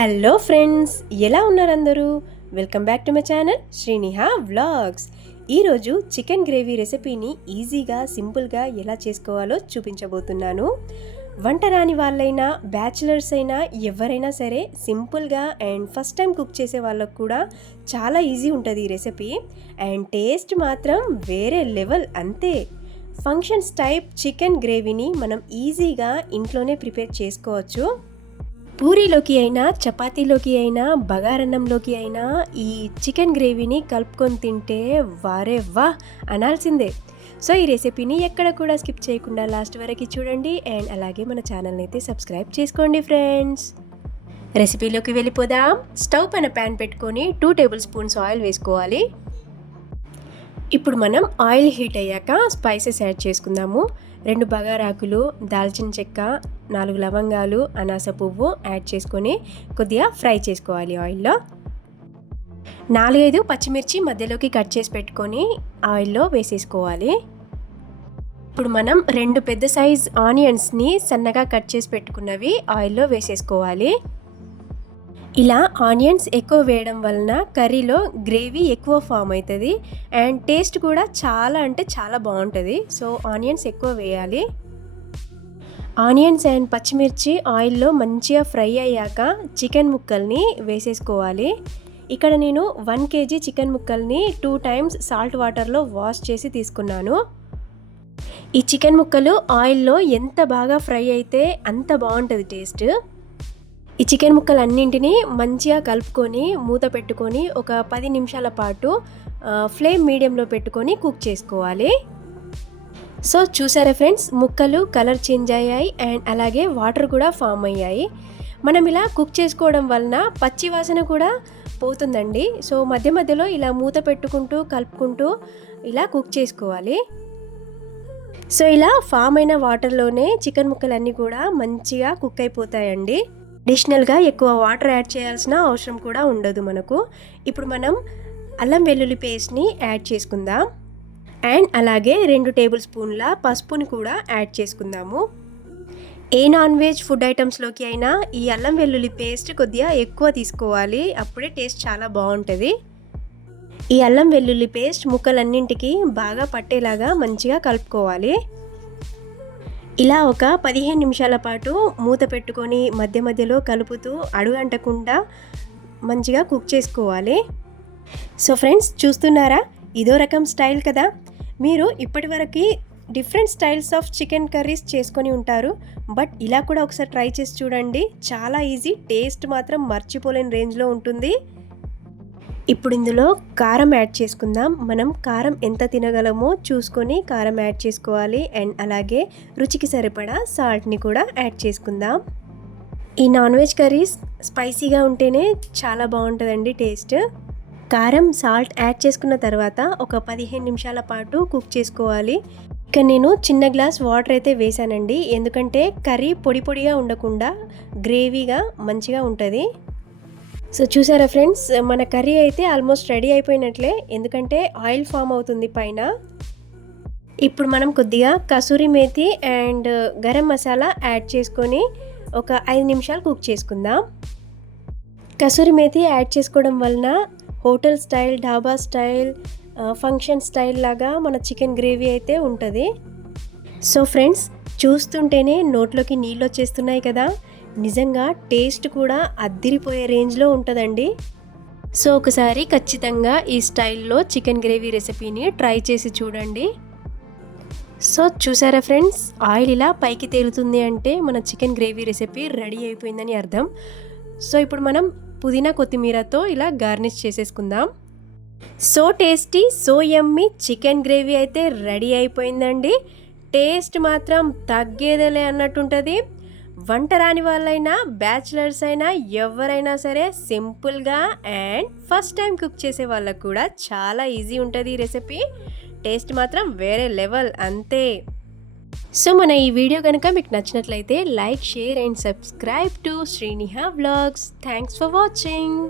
Hello friends ఎలా ఉన్నారు అందరూ welcome back to my channel Sriniha vlogs. ఈరోజు చికెన్ గ్రేవీ రెసిపీని ఈజీగా సింపుల్గా ఎలా చేసుకోవాలో చూపించబోతున్నాను. వంట రాని వాళ్ళైనా బ్యాచిలర్స్ అయినా ఎవరైనా సరే సింపుల్గా అండ్ ఫస్ట్ టైం కుక్ చేసే వాళ్ళకు కూడా చాలా ఈజీ ఉంటుంది ఈ రెసిపీ. అండ్ టేస్ట్ మాత్రం వేరే లెవెల్ అంతే. ఫంక్షన్స్ టైప్ చికెన్ గ్రేవీని మనం ఈజీగా ఇంట్లోనే ప్రిపేర్ చేసుకోవచ్చు. పూరీలోకి అయినా చపాతీలోకి అయినా బగారన్నంలోకి అయినా ఈ చికెన్ గ్రేవీని కలుపుకొని తింటే వారే వా అనాల్సిందే. సో ఈ రెసిపీని ఎక్కడ కూడా స్కిప్ చేయకుండా లాస్ట్ వరకు చూడండి అండ్ అలాగే మన ఛానల్ని అయితే సబ్స్క్రైబ్ చేసుకోండి ఫ్రెండ్స్. రెసిపీలోకి వెళ్ళిపోదాం. స్టవ్ పైన ప్యాన్ పెట్టుకొని టూ టేబుల్ స్పూన్స్ ఆయిల్ వేసుకోవాలి. ఇప్పుడు మనం ఆయిల్ హీట్ అయ్యాక స్పైసెస్ యాడ్ చేసుకుందాము. రెండు బగారాకులు దాల్చిన చెక్క నాలుగు లవంగాలు అనాస పువ్వు యాడ్ చేసుకొని కొద్దిగా ఫ్రై చేసుకోవాలి ఆయిల్లో. నాలుగైదు పచ్చిమిర్చి మధ్యలోకి కట్ చేసి పెట్టుకొని ఆయిల్లో వేసేసుకోవాలి. ఇప్పుడు మనం రెండు పెద్ద సైజ్ ఆనియన్స్ని సన్నగా కట్ చేసి పెట్టుకున్నవి ఆయిల్లో వేసేసుకోవాలి. ఇలా ఆనియన్స్ ఎక్కువ వేయడం వలన కర్రీలో గ్రేవీ ఎక్కువ ఫామ్ అవుతుంది. అండ్ టేస్ట్ కూడా చాలా అంటే చాలా బాగుంటుంది. సో ఆనియన్స్ ఎక్కువ వేయాలి. ఆనియన్స్ అండ్ పచ్చిమిర్చి ఆయిల్లో మంచిగా ఫ్రై అయ్యాక చికెన్ ముక్కల్ని వేసేసుకోవాలి. ఇక్కడ నేను వన్ కేజీ చికెన్ ముక్కల్ని టూ టైమ్స్ సాల్ట్ వాటర్లో వాష్ చేసి తీసుకున్నాను. ఈ చికెన్ ముక్కలు ఆయిల్లో ఎంత బాగా ఫ్రై అయితే అంత బాగుంటుంది టేస్ట్. ఈ చికెన్ ముక్కలన్నింటినీ మంచిగా కలుపుకొని మూత పెట్టుకొని ఒక పది నిమిషాల పాటు ఫ్లేమ్ మీడియంలో పెట్టుకొని కుక్ చేసుకోవాలి. సో చూసారా ఫ్రెండ్స్ ముక్కలు కలర్ చేంజ్ అయ్యాయి అండ్ అలాగే వాటర్ కూడా ఫామ్ అయ్యాయి. మనం ఇలా కుక్ చేసుకోవడం వలన పచ్చి వాసన కూడా పోతుందండి. సో మధ్య మధ్యలో ఇలా మూత పెట్టుకుంటూ కలుపుకుంటూ ఇలా కుక్ చేసుకోవాలి. సో ఇలా ఫామ్ అయిన వాటర్లోనే చికెన్ ముక్కలన్నీ కూడా మంచిగా కుక్ అయిపోతాయండి. అడిషనల్గా ఎక్కువ వాటర్ యాడ్ చేయాల్సిన అవసరం కూడా ఉండదు మనకు. ఇప్పుడు మనం అల్లం వెల్లుల్లి పేస్ట్ని యాడ్ చేసుకుందాం. అండ్ అలాగే రెండు టేబుల్ స్పూన్ల పసుపుని కూడా యాడ్ చేసుకుందాము. ఏ నాన్ వెజ్ ఫుడ్ ఐటమ్స్లోకి అయినా ఈ అల్లం వెల్లుల్లి పేస్ట్ కొద్దిగా ఎక్కువ తీసుకోవాలి. అప్పుడే టేస్ట్ చాలా బాగుంటుంది. ఈ అల్లం వెల్లుల్లి పేస్ట్ ముక్కలన్నింటికి బాగా పట్టేలాగా మంచిగా కలుపుకోవాలి. ఇలా ఒక పదిహేను నిమిషాల పాటు మూత పెట్టుకొని మధ్య మధ్యలో కలుపుతూ అడుగంటకుండా మంచిగా కుక్ చేసుకోవాలి. సో ఫ్రెండ్స్ చూస్తున్నారా? ఇదో రకం స్టైల్ కదా. మీరు ఇప్పటివరకు different styles of chicken curries చేసుకొని ఉంటారు. బట్ ఇలా కూడా ఒకసారి ట్రై చేసి చూడండి. చాలా ఈజీ టేస్ట్ మాత్రం మర్చిపోలేని రేంజ్లో ఉంటుంది. ఇప్పుడు ఇందులో కారం యాడ్ చేసుకుందాం. మనం కారం ఎంత తినగలమో చూసుకొని కారం యాడ్ చేసుకోవాలి. అండ్ అలాగే రుచికి సరిపడా సాల్ట్ని కూడా యాడ్ చేసుకుందాం. ఈ నాన్ వెజ్ కర్రీస్ స్పైసీగా ఉంటేనే చాలా బాగుంటుందండి టేస్ట్. కారం సాల్ట్ యాడ్ చేసుకున్న తర్వాత ఒక పదిహేను నిమిషాల పాటు కుక్ చేసుకోవాలి. ఇక నేను చిన్న గ్లాస్ వాటర్ అయితే వేసానండి ఎందుకంటే కర్రీ పొడి పొడిగా ఉండకుండా గ్రేవీగా మంచిగా ఉంటుంది. సో చూసారా ఫ్రెండ్స్ మన కర్రీ అయితే ఆల్మోస్ట్ రెడీ అయిపోయినట్లే. ఎందుకంటే ఆయిల్ ఫామ్ అవుతుంది పైన. ఇప్పుడు మనం కొద్దిగా కసూరి మేతి అండ్ గరం మసాలా యాడ్ చేసుకొని ఒక ఐదు నిమిషాలు కుక్ చేసుకుందాం. కసూరి మేతి యాడ్ చేసుకోవడం వలన hotel style dhaba style function style లాగా మన చికెన్ గ్రేవీ అయితే ఉంటుంది. సో ఫ్రెండ్స్ చూస్తుంటేనే నోట్లోకి నీళ్ళు వచ్చేస్తున్నాయి కదా. నిజంగా టేస్ట్ కూడా అద్దిరిపోయే రేంజ్లో ఉంటుందండి. సో ఒకసారి ఖచ్చితంగా ఈ స్టైల్లో చికెన్ గ్రేవీ రెసిపీని ట్రై చేసి చూడండి. సో చూసారా ఫ్రెండ్స్? ఆయిల్ ఇలా పైకి తేలుతుంది అంటే మన చికెన్ గ్రేవీ రెసిపీ రెడీ అయిపోయిందని అర్థం. సో ఇప్పుడు మనం పుదీనా కొత్తిమీరతో ఇలా గార్నిష్ చేసేసుకుందాం. So tasty so yummy chicken gravy అయితే రెడీ అయిపోయిందండి. టేస్ట్ మాత్రం తగ్గేదేలే అన్నట్టుంటుంది. వంట రాని వాళ్ళైనా బ్యాచిలర్స్ అయినా ఎవరైనా సరే సింపుల్గా అండ్ ఫస్ట్ టైం కుక్ చేసే వాళ్ళకు కూడా చాలా ఈజీ ఉంటుంది ఈ రెసిపీ. టేస్ట్ మాత్రం వేరే లెవెల్ అంతే. సో మన ఈ వీడియో కనుక మీకు నచ్చినట్లయితే like share and subscribe to Sriniha vlogs. Thanks for watching.